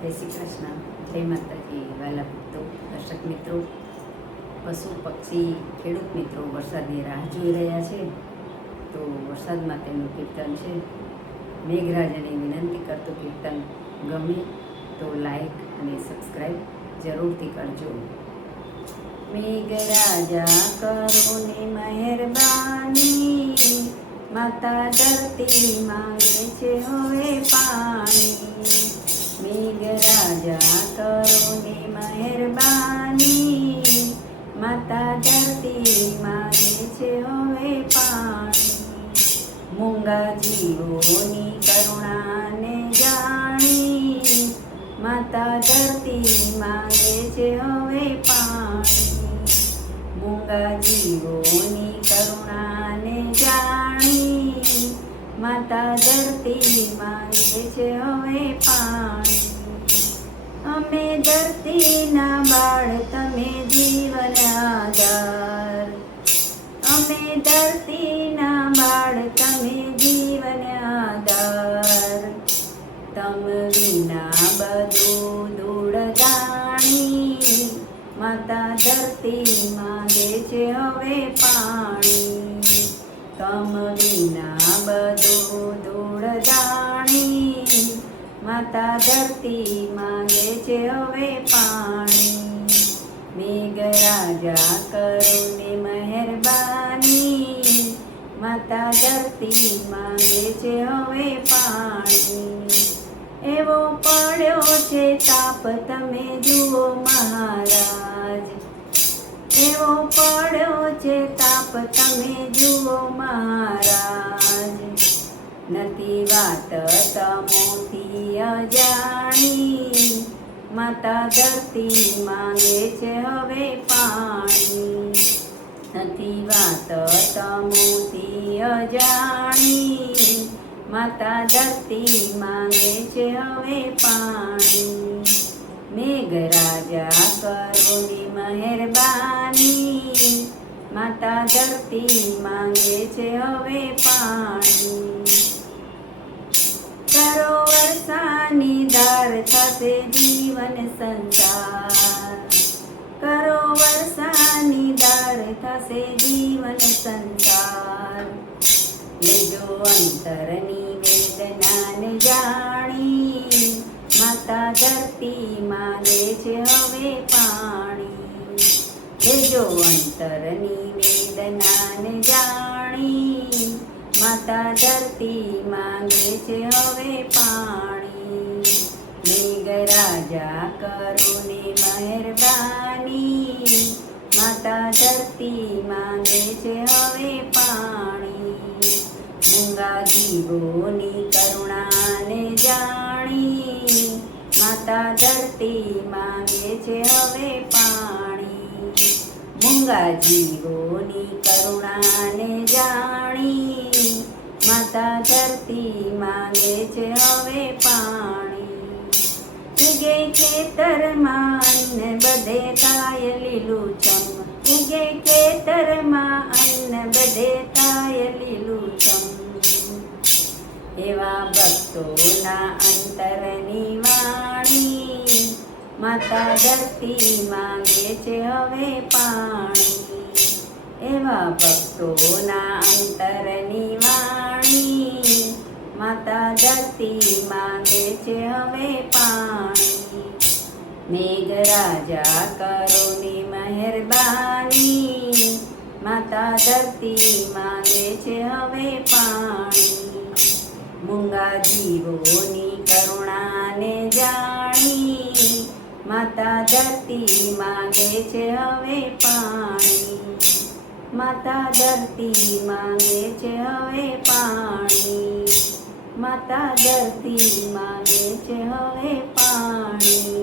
જય શ્રી કૃષ્ણ, જય માતાજી, વાલા ભક્તો, દર્શક મિત્રો, પશુ પક્ષી, ખેડૂત મિત્રો વરસાદની રાહ જોઈ રહ્યા છે. તો વરસાદ માટેનું કીર્તન છે. મેઘરાજાને વિનંતી કરતું કીર્તન ગમે તો લાઈક અને સબસ્ક્રાઈબ જરૂરથી કરજો. મેઘરાજા કરો ને મહેરબાની, માતા ધરતી માંગે છે હવે પાણી. મેઘરાજા કરો ને મહેરબાની, માતા ધરતી માંગે છે હવે પાણી. મૂંગા જીવોની કરુણાને જાણી, માતા ધરતી માંગે છે હવે પાણી. મૂંગા જીવોની કરુણાને જાણી, માતા ધરતી માંગે છે હવે પાણી. અમે ધરતીના બાળ, તમે જીવન આધાર. અમે ધરતીના બાળ, તમે જીવન આધાર. તમ વિના બધું ધૂળ જાણી, માતા ધરતી માંગે છે હવે પાણી. તમ વિના બધું ધૂળ જાણી, માતા ધરતી માંગે છે હવે પાણી. મેઘરાજા કરો ને મહેરબાની, માતા ધરતી માંગે છે હવે પાણી. એવો પડ્યો છે તાપ, તમે જુઓ મહારાજ. એવો પડ્યો છે તાપ, તમે જુઓ મહારાજ. નથી વાત તમોથી અજાણી, માતા ધરતી માંગે છે હવે પાણી. નથી વાત તમોથી અજાણી, માતા ધરતી માંગે છે હવે પાણી. મેઘરાજા કરો ને મહેરબાની, માતા ધરતી માંગે છે હવે પાણી. કરો વર્ષાની ધાર, થશે જીવન સંસાર. કરો વર્ષાની ધાર, થશે જીવન સંસાર. લેજો અંતરની વેદનાને જાણી, માતા ધરતી માંગે છે હવે પાણી. લેજો અંતરની વેદનાને જાણી, માતા ધરતી માંગે છે હવે પાણી. મેઘરાજા કરો ને મહેરબાની, માતા ધરતી માંગે છે હવે પાણી. મૂંગા જીવોની કરુણાને જાણી, માતા ધરતી માંગે છે હવે પાણી. મૂંગા જીવોની કરુણાને જાણી, માતા ધરતી માંગે છે હવે પાણી. ઉગે ખેતરમાં અન્ન બધે થાય લીલુંછમ. ઉગે ખેતરમાં અન્ન બધે થાય લીલુંછમ. એવા ભક્તોના અંતરની વાણી, માતા ધરતી માંગે છે હવે પાણી. એવા ભક્તોના અંતરની વાણી, માતા ધરતી માંગે છે હવે પાણી. મેઘરાજા કરો ને મહેરબાની, માતા ધરતી માંગે છે હવે પાણી. મૂંગા જીવોની કરુણાને જાણી, માતા ધરતી માંગે છે હવે પાણી. માતા ધરતી માંગે છે હવે પાણી. માતા ધરતી માંગે છે હવે પાણી.